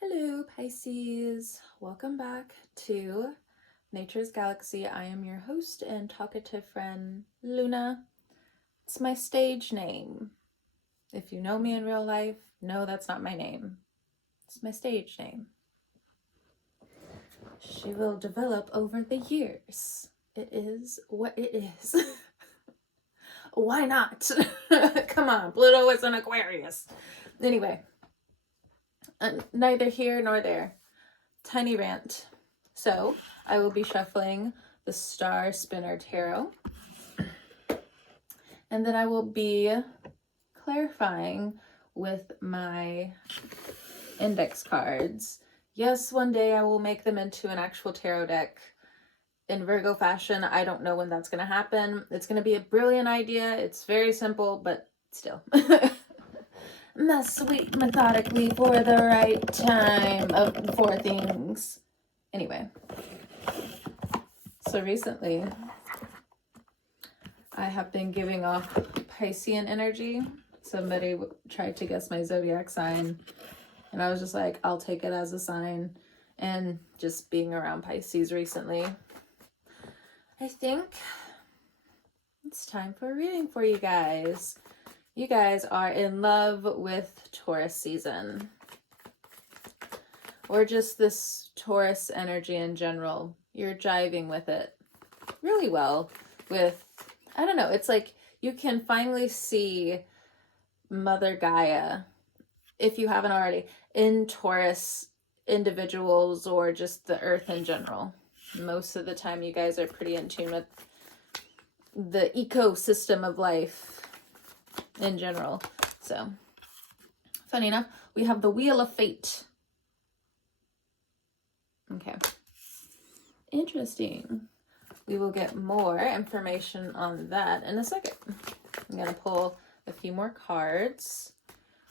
Hello Pisces, welcome back to Nature's Galaxy. I am your host and talkative friend Luna. It's my stage name. If you know me in real life, no, that's not my name. It's my stage name. She will develop over the years. It is what it is. Why not? Come on, Pluto is an Aquarius. Anyway. Neither here nor there. Tiny rant. So I will be shuffling the Star Spinner Tarot. And then I will be clarifying with my index cards. Yes, one day I will make them into an actual tarot deck in Virgo fashion. I don't know when that's going to happen. It's going to be a brilliant idea. It's very simple, but still. Sweet methodically for the right time for things. Anyway, so recently I have been giving off Piscean energy. Somebody tried to guess my zodiac sign, and I was just like, I'll take it as a sign. And just being around Pisces recently, I think it's time for a reading for you guys. You guys are in love with Taurus season, or just this Taurus energy in general. You're jiving with it really well with, I don't know, it's like you can finally see Mother Gaia, if you haven't already, in Taurus individuals or just the earth in general. Most of the time you guys are pretty in tune with the ecosystem of life in general. So, funny enough, we have the Wheel of Fate. Okay. Interesting. We will get more information on that in a second. I'm going to pull a few more cards.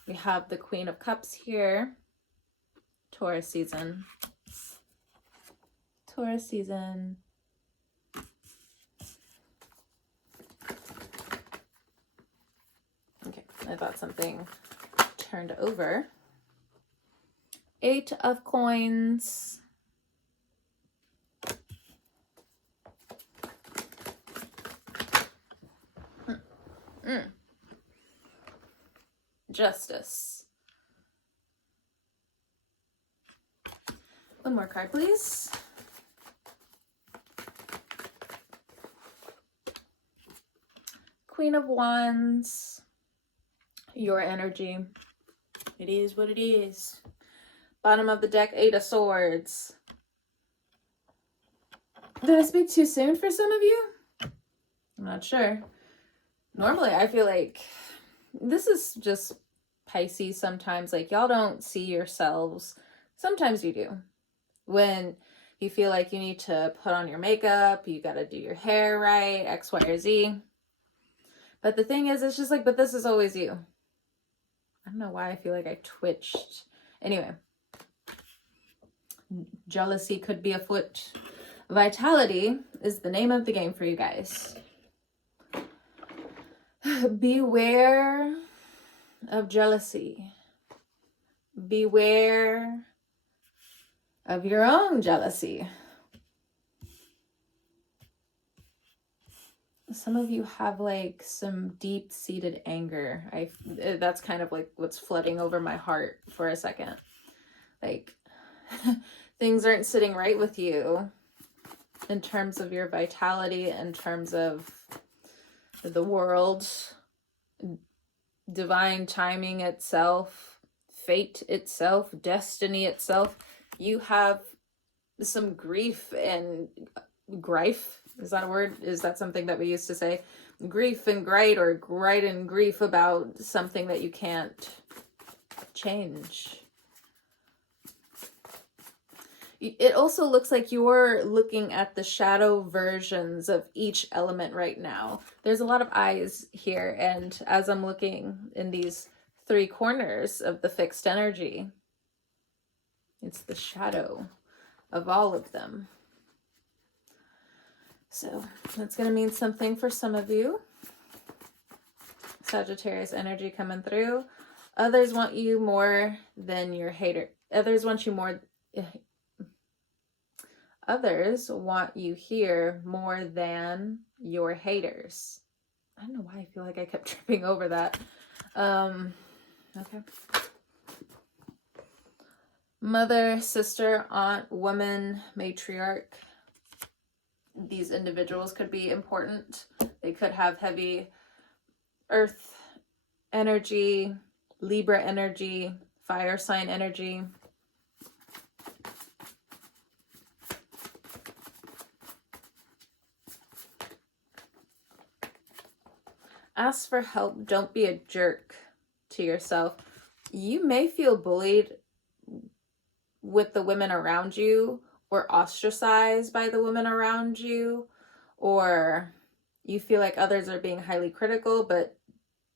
We have the Queen of Cups here. Taurus season. Taurus season. I thought something turned over. 8 of Coins. Justice. One more card, please. Queen of Wands. Your energy. It is what it is. Bottom of the deck, 8 of Swords. Did I speak too soon for some of you? I'm not sure. Normally, I feel like this is just Pisces sometimes. Like, y'all don't see yourselves. Sometimes you do. When you feel like you need to put on your makeup, you got to do your hair right, X, Y, or Z. But the thing is, it's just like, but this is always you. I don't know why I feel like I twitched. Anyway. Jealousy could be afoot. Vitality is the name of the game for you guys. Beware of jealousy. Beware of your own jealousy. Some of you have like some deep-seated anger. That's kind of like what's flooding over my heart for a second. Like things aren't sitting right with you in terms of your vitality, in terms of the world, divine timing itself, fate itself, destiny itself. You have some grief and grief. Is that a word? Is that something that we used to say? Grief and grite, or grite and grief about something that you can't change. It also looks like you're looking at the shadow versions of each element right now. There's a lot of eyes here, and as I'm looking in these 3 corners of the fixed energy, it's the shadow of all of them. So that's going to mean something for some of you. Sagittarius energy coming through. Others want you more than your Others want you more. Others want you here more than your haters. I don't know why I feel like I kept tripping over that. Okay. Mother, sister, aunt, woman, matriarch. These individuals could be important. They could have heavy earth energy, Libra energy, fire sign energy. Ask for help. Don't be a jerk to yourself. You may feel bullied with the women around you, or ostracized by the women around you, or you feel like others are being highly critical, but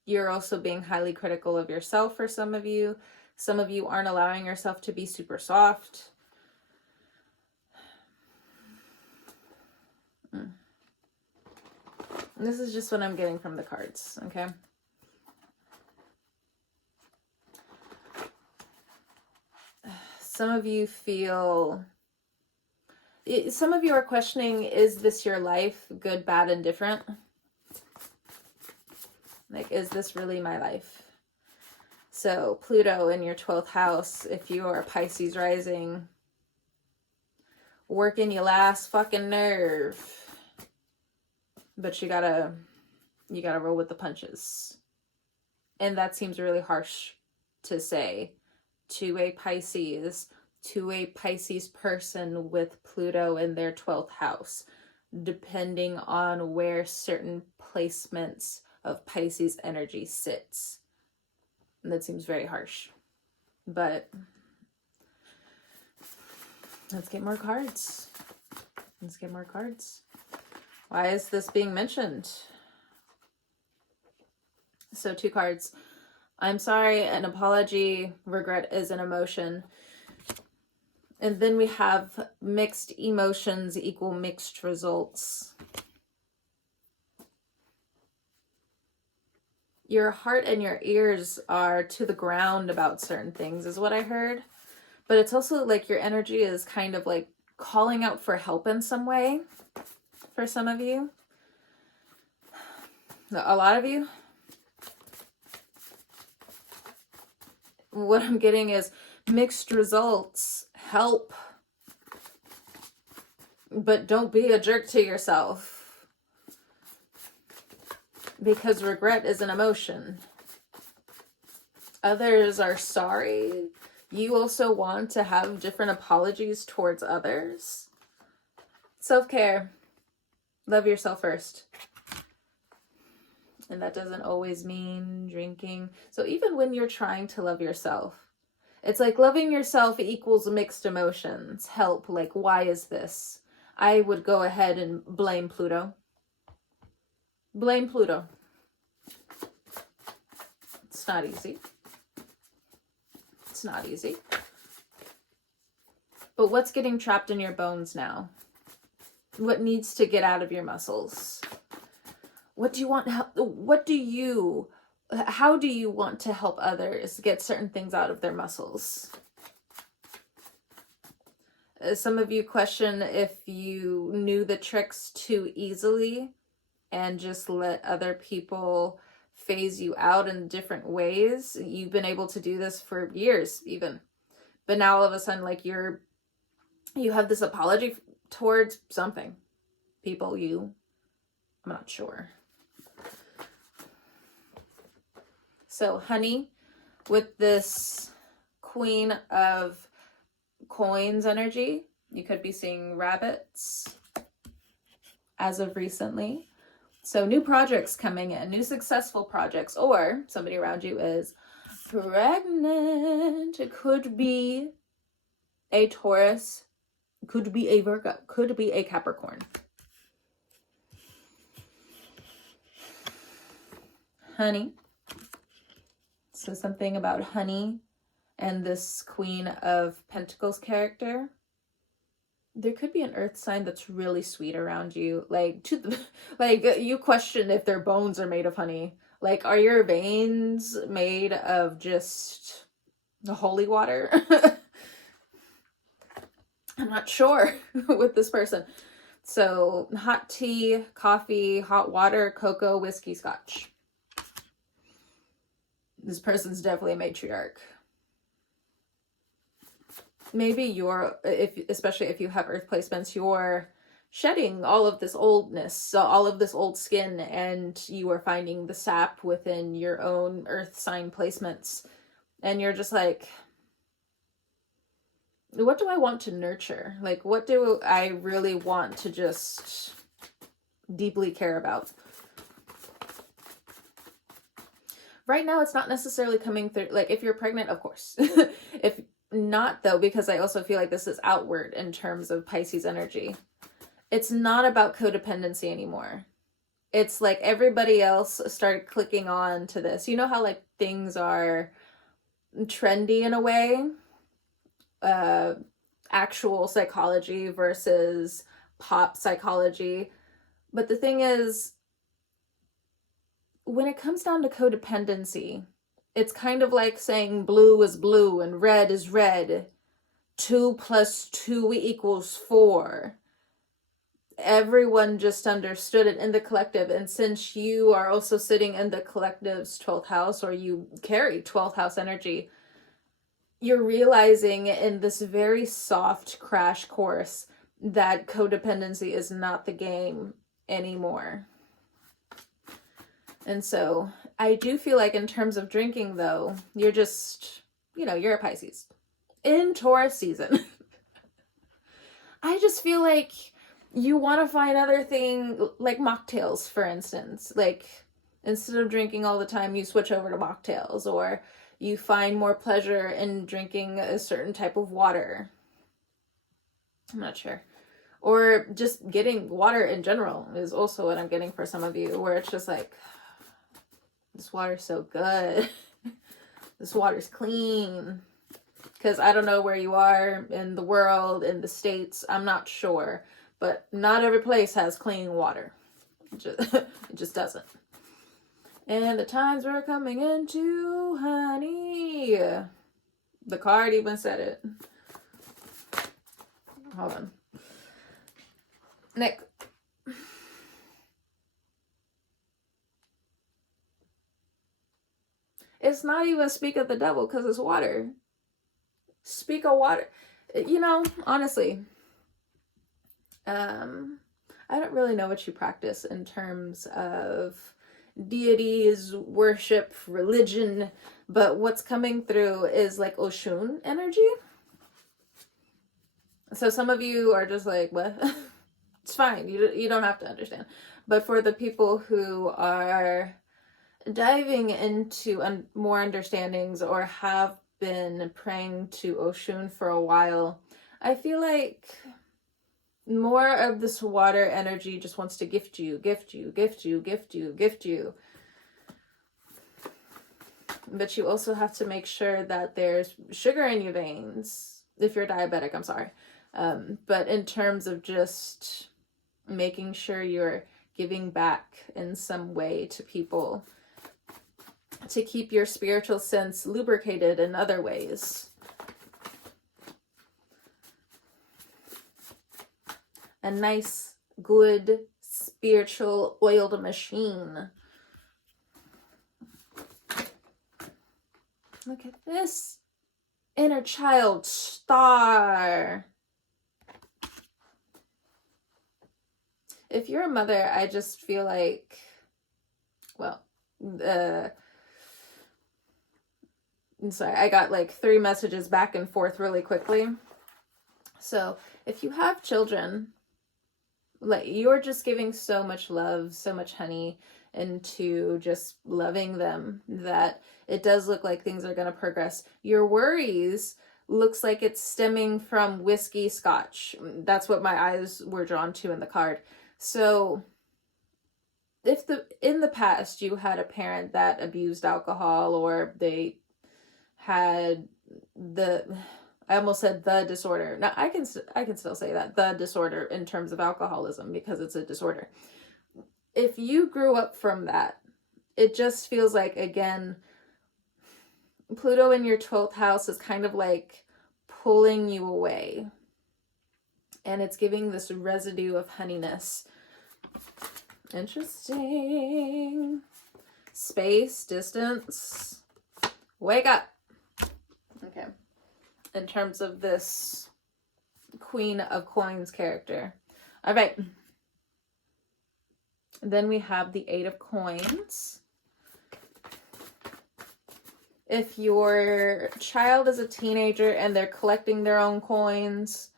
you're also being highly critical of yourself for some of you. Some of you aren't allowing yourself to be super soft. This is just what I'm getting from the cards, okay? Some of you are questioning, is this your life? Good, bad, and different? Like, is this really my life? So Pluto in your 12th house, if you are Pisces rising, working your last fucking nerve. But you gotta roll with the punches. And that seems really harsh to say to a Pisces person with Pluto in their 12th house, depending on where certain placements of Pisces energy sits. And that seems very harsh. But let's get more cards. Why is this being mentioned? So 2 cards. I'm sorry, an apology, regret is an emotion. And then we have mixed emotions equal mixed results. Your heart and your ears are to the ground about certain things, is what I heard. But it's also like your energy is kind of like calling out for help in some way. For some of you, a lot of you, what I'm getting is mixed results, help, but don't be a jerk to yourself, because regret is an emotion. Others are sorry. You also want to have different apologies towards others. Self-care. Love yourself first. And that doesn't always mean drinking. So even when you're trying to love yourself, it's like loving yourself equals mixed emotions. Help, like, why is this? I would go ahead and blame Pluto. Blame Pluto. It's not easy. It's not easy. But what's getting trapped in your bones now? What needs to get out of your muscles? What do you want? How do you want to help others get certain things out of their muscles? Some of you question if you knew the tricks too easily and just let other people phase you out in different ways. You've been able to do this for years even. But now all of a sudden, like, you have this apology towards something. People, I'm not sure. So honey, with this Queen of Coins energy, you could be seeing rabbits as of recently. So new projects coming in, new successful projects, or somebody around you is pregnant. It could be a Taurus, could be a Virgo, could be a Capricorn. Honey. So something about honey and this Queen of Pentacles character. There could be an earth sign that's really sweet around you. Like, you question if their bones are made of honey. Like, are your veins made of just holy water? I'm not sure with this person. So hot tea, coffee, hot water, cocoa, whiskey, scotch. This person's definitely a matriarch. Maybe especially if you have earth placements, you're shedding all of this oldness, all of this old skin, and you are finding the sap within your own earth sign placements. And you're just like, what do I want to nurture? Like, what do I really want to just deeply care about? Right now, it's not necessarily coming through. Like, if you're pregnant, of course. If not, though, because I also feel like this is outward in terms of Pisces energy. It's not about codependency anymore. It's like everybody else started clicking on to this. You know how like things are trendy in a way? Actual psychology versus pop psychology. But the thing is, when it comes down to codependency, it's kind of like saying blue is blue and red is red. 2 + 2 = 4. Everyone just understood it in the collective. And since you are also sitting in the collective's 12th house, or you carry 12th house energy, you're realizing in this very soft crash course that codependency is not the game anymore. And so I do feel like in terms of drinking, though, you're just, you're a Pisces in Taurus season. I just feel like you want to find other thing, like mocktails, for instance. Like, instead of drinking all the time, you switch over to mocktails, or you find more pleasure in drinking a certain type of water. I'm not sure. Or just getting water in general is also what I'm getting for some of you, where it's just like, this water's so good. This water's clean. Because I don't know where you are in the world, in the States, I'm not sure. But not every place has clean water. It just doesn't. And the times we're coming into, honey. The card even said it. Hold on. Nick. It's not even speak of the devil because it's water. Speak of water. Honestly, I don't really know what you practice in terms of deities, worship, religion, but what's coming through is like Oshun energy. So some of you are just like, what? It's fine. You don't have to understand. But for the people who are diving into more understandings or have been praying to Oshun for a while, I feel like more of this water energy just wants to gift you. But you also have to make sure that there's sugar in your veins. If you're diabetic, I'm sorry. But in terms of just making sure you're giving back in some way to people, to keep your spiritual sense lubricated in other ways. A nice, good, spiritual oiled machine. Look at this. Inner child star. If you're a mother, I just feel like, I'm sorry, I got like 3 messages back and forth really quickly. So if you have children, like, you're just giving so much love, so much honey into just loving them that it does look like things are going to progress. Your worries looks like it's stemming from whiskey, scotch. That's what my eyes were drawn to in the card. So if in the past you had a parent that abused alcohol, or they had I almost said the disorder. Now I can still say that, the disorder, in terms of alcoholism, because it's a disorder. If you grew up from that, it just feels like, again, Pluto in your 12th house is kind of like pulling you away. And it's giving this residue of honeyness. Interesting. Space, distance. Wake up. Okay. In terms of this Queen of Coins character. All right. Then we have the Eight of Coins. If your child is a teenager and they're collecting their own coins,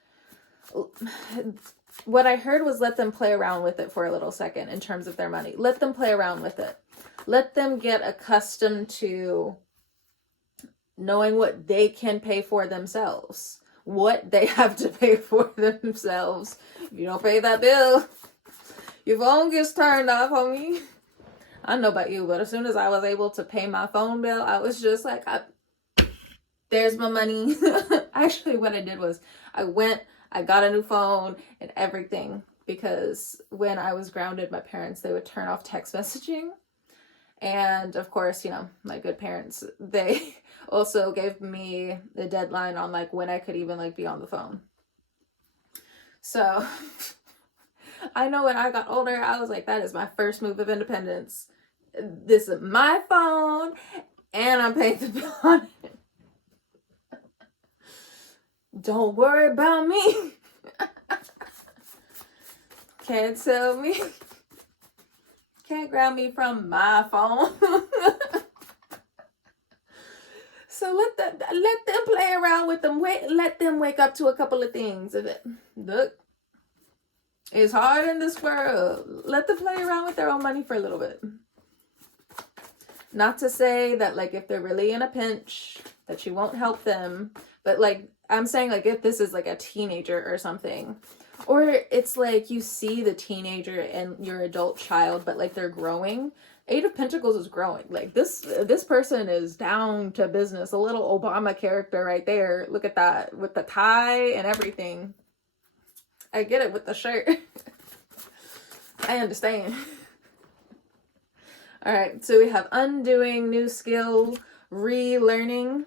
what I heard was let them play around with it for a little second in terms of their money. Let them play around with it. Let them get accustomed to knowing what they can pay for themselves. What they have to pay for themselves. If you don't pay that bill, your phone gets turned off, homie. I don't know about you, but as soon as I was able to pay my phone bill, I was just like, there's my money. Actually, what I did was I got a new phone and everything, because when I was grounded, my parents, they would turn off text messaging. And of course, you know, my good parents, they also gave me the deadline on like when I could even like be on the phone. So I know when I got older, I was like, that is my first move of independence. This is my phone and I'm paying the bill on it. Don't worry about me. Can't tell me. Can't grab me from my phone. So let them play around with them. Let them wake up to a couple of things. Look, it's hard in this world. Let them play around with their own money for a little bit. Not to say that like if they're really in a pinch that you won't help them, but like I'm saying, like if this is like a teenager or something, or it's like you see the teenager and your adult child, but like they're growing. Eight of Pentacles is growing. Like this person is down to business. A little Obama character right there. Look at that with the tie and everything. I get it with the shirt. I understand. All right, so we have undoing, new skill, relearning,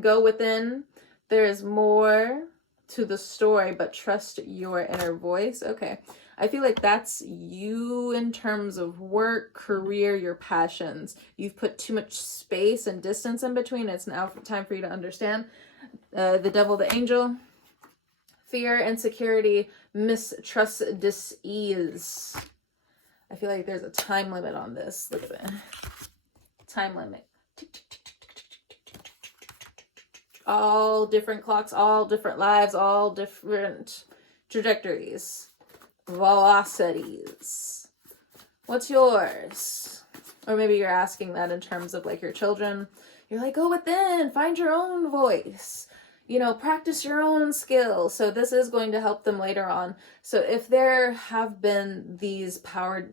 go within. There is more to the story, but trust your inner voice. Okay, I feel like that's you in terms of work, career, your passions. You've put too much space and distance in between. It's now time for you to understand. The devil, the angel, fear, insecurity, mistrust, dis-ease. I feel like there's a time limit on this. Look at that. Time limit. All different clocks, all different lives, all different trajectories, velocities. What's yours? Or maybe you're asking that in terms of like your children. You're like, go within, find your own voice. You know, practice your own skills. So this is going to help them later on. So if there have been these power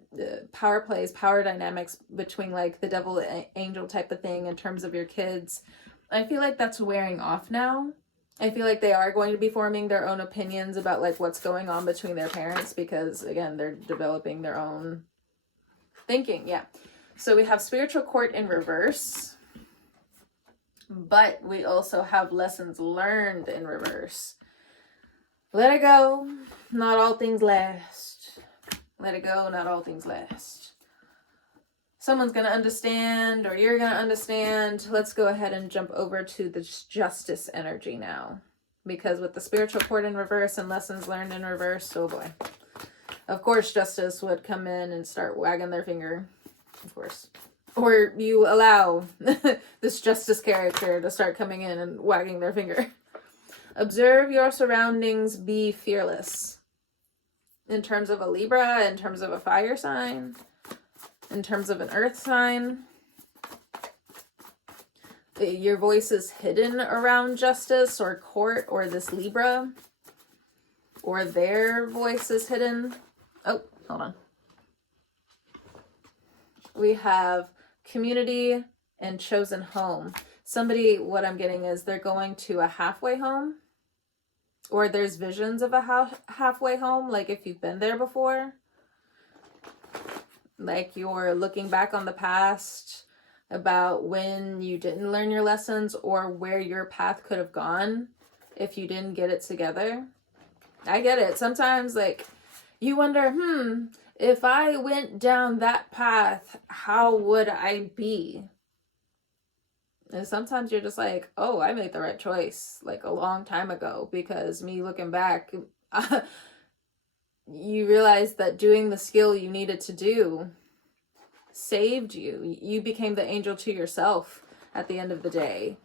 plays, power dynamics between like the devil angel type of thing in terms of your kids, I feel like that's wearing off now. I feel like they are going to be forming their own opinions about like what's going on between their parents, because again, they're developing their own thinking. Yeah. So we have spiritual court in reverse. But we also have lessons learned in reverse. Let it go. Not all things last. Let it go. Not all things last. Someone's going to understand, or you're going to understand. Let's go ahead and jump over to the justice energy now. Because with the spiritual court in reverse and lessons learned in reverse, oh boy. Of course, justice would come in and start wagging their finger. Of course. Or you allow this justice character to start coming in and wagging their finger. Observe your surroundings. Be fearless. In terms of a Libra, in terms of a fire sign, in terms of an earth sign. Your voice is hidden around justice or court or this Libra. Or their voice is hidden. Oh, hold on. We have community and chosen home. Somebody, what I'm getting is they're going to a halfway home, or there's visions of a halfway home, like if you've been there before, like you're looking back on the past about when you didn't learn your lessons or where your path could have gone if you didn't get it together. I get it. Sometimes, like, you wonder, if I went down that path, how would I be? And sometimes you're just like, oh, I made the right choice, like, a long time ago, because me looking back, you realize that doing the skill you needed to do saved you. You became the angel to yourself at the end of the day.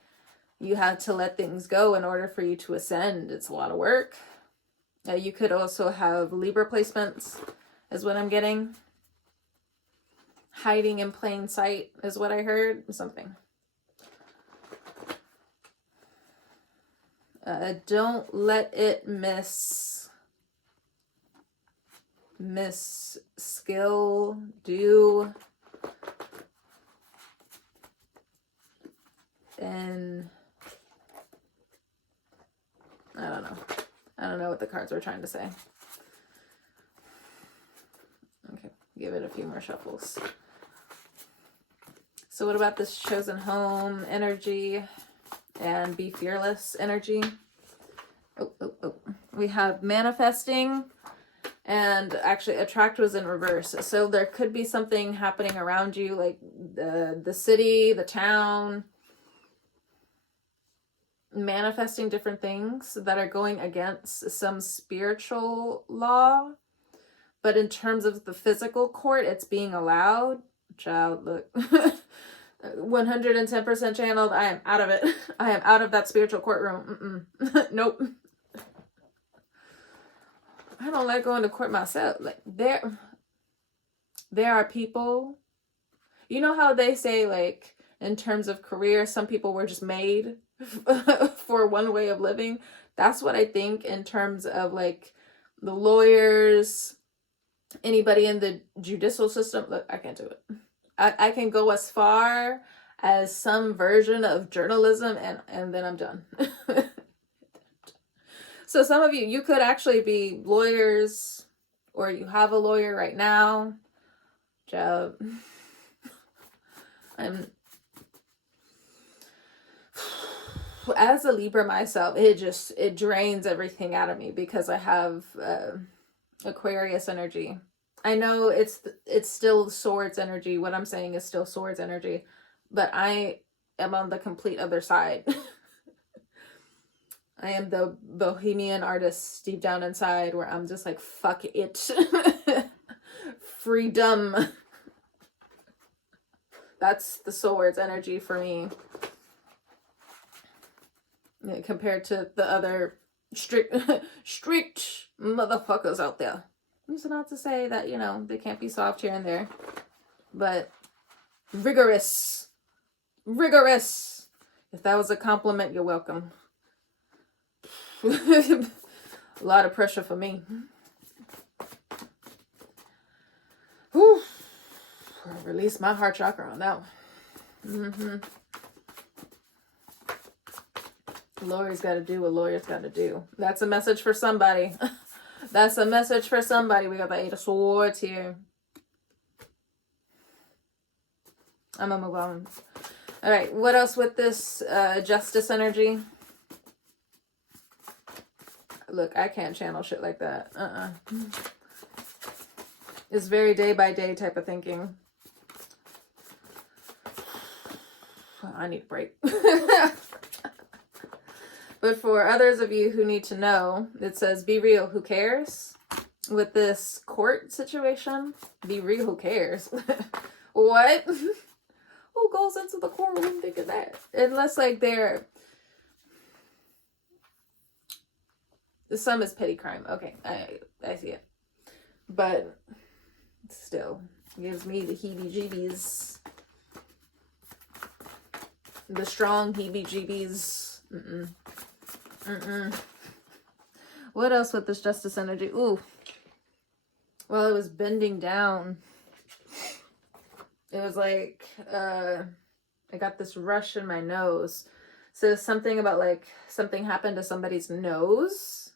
You had to let things go in order for you to ascend. It's a lot of work. You could also have Libra placements, is what I'm getting. Hiding in plain sight is what I heard. Something. Don't let it miss skill, do, and I don't know what the cards were trying to say. Okay, give it a few more shuffles. So what about this chosen home energy and be fearless energy? Oh. We have manifesting, and actually attract was in reverse. So there could be something happening around you, like the city, the town, manifesting different things that are going against some spiritual law. But in terms of the physical court, it's being allowed. Child, look. 110% channeled. I am out of it. I am out of that spiritual courtroom. Nope. I don't like going to court myself. Like, there are people, you know how they say, like, in terms of career, some people were just made for one way of living. That's what I think in terms of, like, the lawyers, anybody in the judicial system. Look, I can't do it. I can go as far as some version of journalism, and then I'm done. So some of you could actually be lawyers, or you have a lawyer right now. Job. As a Libra myself, it drains everything out of me because I have Aquarius energy. I know it's still swords energy. What I'm saying is still swords energy, but I am on the complete other side. I am the bohemian artist deep down inside, where I'm just like, fuck it. Freedom. That's the swords energy for me. Yeah, compared to the other strict motherfuckers out there. It's not to say that, they can't be soft here and there, but rigorous. If that was a compliment, you're welcome. A lot of pressure for me. Whew. Release my heart chakra on that one. Lawyers got to do what lawyers got to do. That's a message for somebody. That's a message for somebody. We got the Eight of Swords here. I'm gonna move on. All right, what else with this justice energy? Look, I can't channel shit like that. It's very day by day type of thinking. I need a break. But for others of you who need to know, it says, be real, who cares? With this court situation, be real, who cares? What? Who goes into the courtroom thinking that? Unless, like, some is petty crime. Okay, I see it. But still, gives me the heebie-jeebies. The strong heebie-jeebies. What else with this justice energy? Ooh. Well, it was bending down. It was like, I got this rush in my nose. So something about, like, something happened to somebody's nose.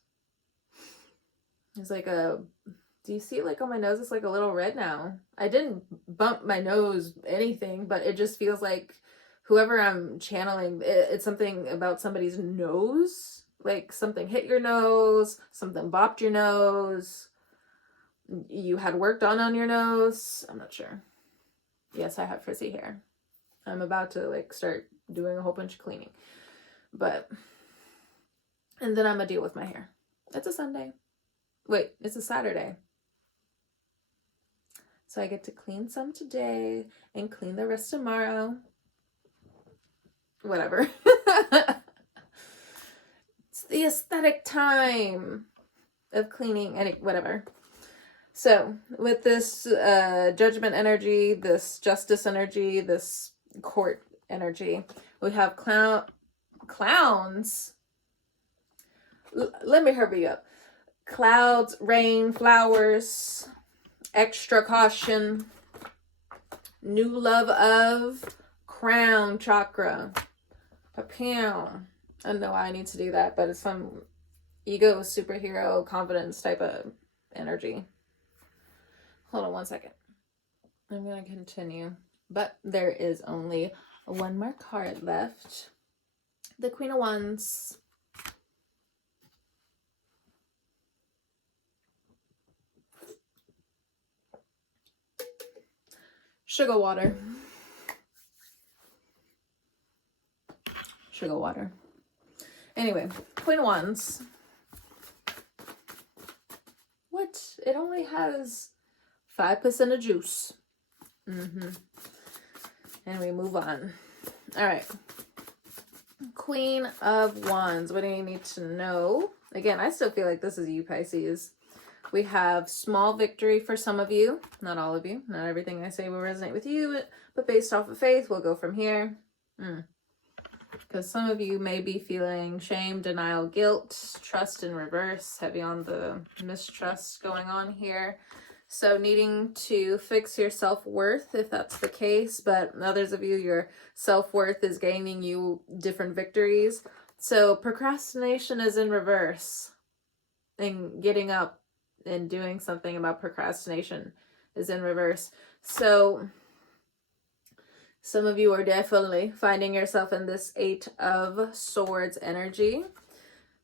It's like do you see, like, on my nose, it's like a little red now. I didn't bump my nose, anything, but it just feels like whoever I'm channeling, it's something about somebody's nose. like something hit your nose, something bopped your nose, you had work done on your nose. I'm not sure. Yes, I have frizzy hair. I'm about to like start doing a whole bunch of cleaning. But, and then I'm gonna deal with my hair. It's a Sunday. Wait, it's a Saturday. So I get to clean some today and clean the rest tomorrow. Whatever. It's the aesthetic time of cleaning and whatever. So with this judgment energy, this justice energy, this court energy, we have clowns. Let me hurry up. Clouds, rain, flowers, extra caution, new love of, crown chakra, papillon. I don't know why I need to do that, but it's some ego, superhero, confidence type of energy. Hold on one second. I'm going to continue. But there is only one more card left. The Queen of Wands. Sugar water. Sugar water. Anyway, Queen of Wands. What? It only has 5% of juice. And we move on. All right. Queen of Wands. What do you need to know? Again, I still feel like this is you, Pisces. We have small victory for some of you. Not all of you. Not everything I say will resonate with you, but based off of faith, we'll go from here. Because some of you may be feeling shame, denial, guilt, trust in reverse, heavy on the mistrust going on here. So needing to fix your self-worth if that's the case, but others of you, your self-worth is gaining you different victories. So procrastination is in reverse, and getting up and doing something about procrastination is in reverse. So some of you are definitely finding yourself in this 8 of Swords energy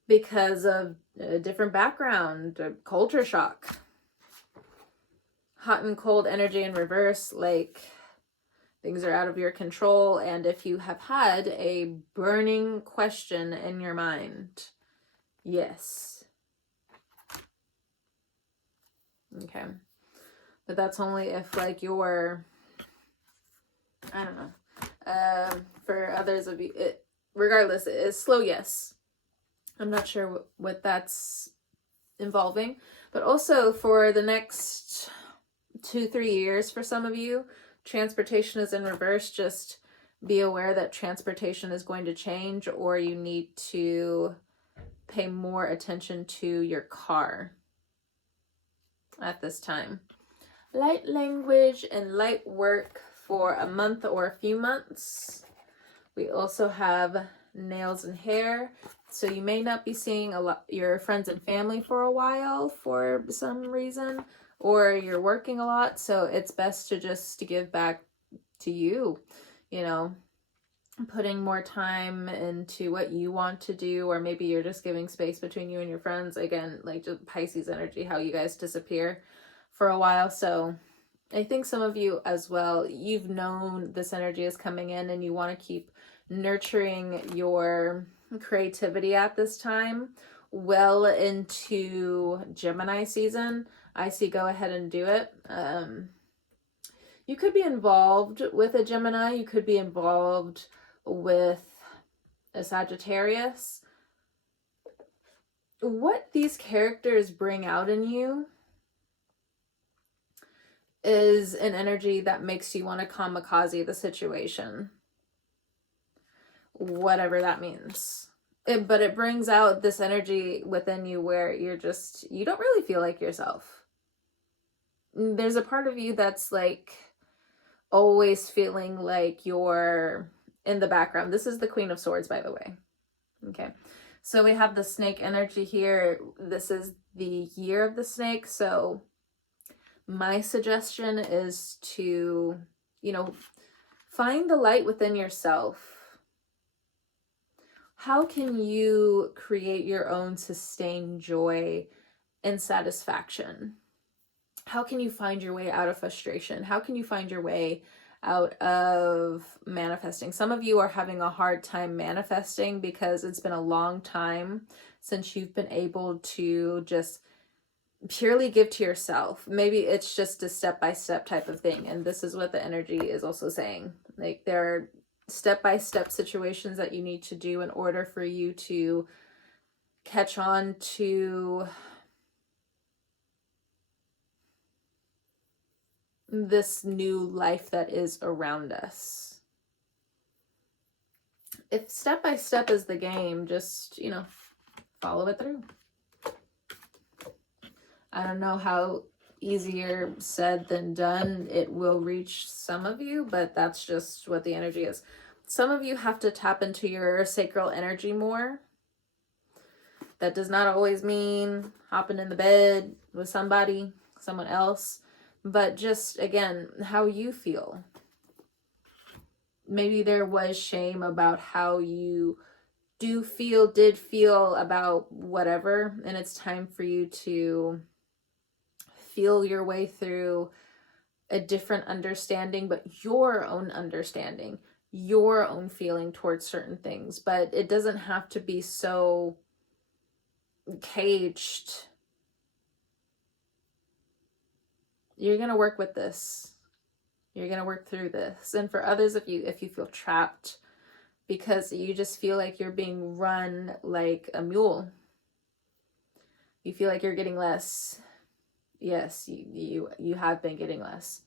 because of a different background, culture shock. Hot and cold energy in reverse, like things are out of your control. And if you have had a burning question in your mind, yes. Okay. But that's only if like you're, I don't know. For others of you, regardless, it's slow yes. I'm not sure what that's involving. But also for the next 2-3 years for some of you, transportation is in reverse. Just be aware that transportation is going to change, or you need to pay more attention to your car at this time. Light language and light work for a month or a few months. We also have nails and hair. So you may not be seeing your friends and family for a while for some reason, or you're working a lot. So it's best to just give back to you, you know, putting more time into what you want to do, or maybe you're just giving space between you and your friends. Again, like just Pisces energy, how you guys disappear for a while. So I think some of you as well, you've known this energy is coming in and you want to keep nurturing your creativity at this time well into Gemini season. I see go ahead and do it. You could be involved with a Gemini. You could be involved with a Sagittarius. What these characters bring out in you is an energy that makes you want to kamikaze the situation. Whatever that means. But it brings out this energy within you where you don't really feel like yourself. There's a part of you that's like always feeling like you're in the background. This is the Queen of Swords, by the way. Okay. So we have the snake energy here. This is the year of the snake. So my suggestion is to, find the light within yourself. how can you create your own sustained joy and satisfaction? How can you find your way out of frustration? How can you find your way out of manifesting? Some of you are having a hard time manifesting because it's been a long time since you've been able to just purely give to yourself. Maybe it's just a step-by-step type of thing, and this is what the energy is also saying. Like, there are step-by-step situations that you need to do in order for you to catch on to this new life that is around us. If step by step is the game, just, follow it through. I don't know how easier said than done it will reach some of you, but that's just what the energy is. Some of you have to tap into your sacral energy more. That does not always mean hopping in the bed with somebody, someone else, but just, again, how you feel. Maybe there was shame about how you did feel about whatever, and it's time for you to feel your way through a different understanding, but your own understanding, your own feeling towards certain things. But it doesn't have to be so caged. You're going to work with this. You're going to work through this. And for others of you, if you feel trapped because you just feel like you're being run like a mule, you feel like you're getting less. Yes, you have been getting less.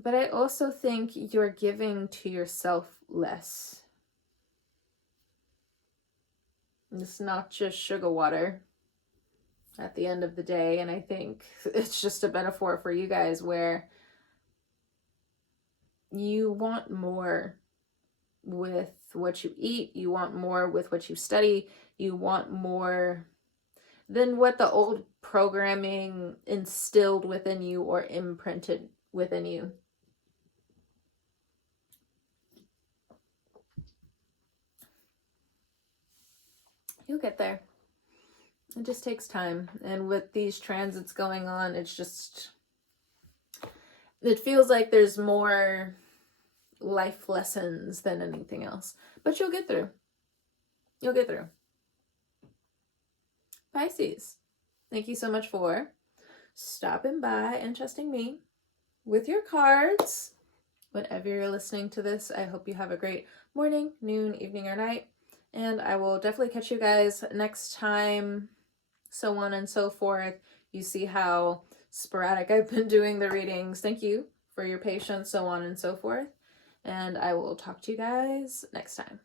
But I also think you're giving to yourself less. It's not just sugar water at the end of the day. And I think it's just a metaphor for you guys where you want more with what you eat. You want more with what you study. You want more than what the old programming instilled within you or imprinted within you. You'll get there. It just takes time. And with these transits going on, it feels like there's more life lessons than anything else. But you'll get through. You'll get through. Pisces, thank you so much for stopping by and trusting me with your cards. Whenever you're listening to this, I hope you have a great morning, noon, evening, or night. And I will definitely catch you guys next time, so on and so forth. You see how sporadic I've been doing the readings. Thank you for your patience, so on and so forth. And I will talk to you guys next time.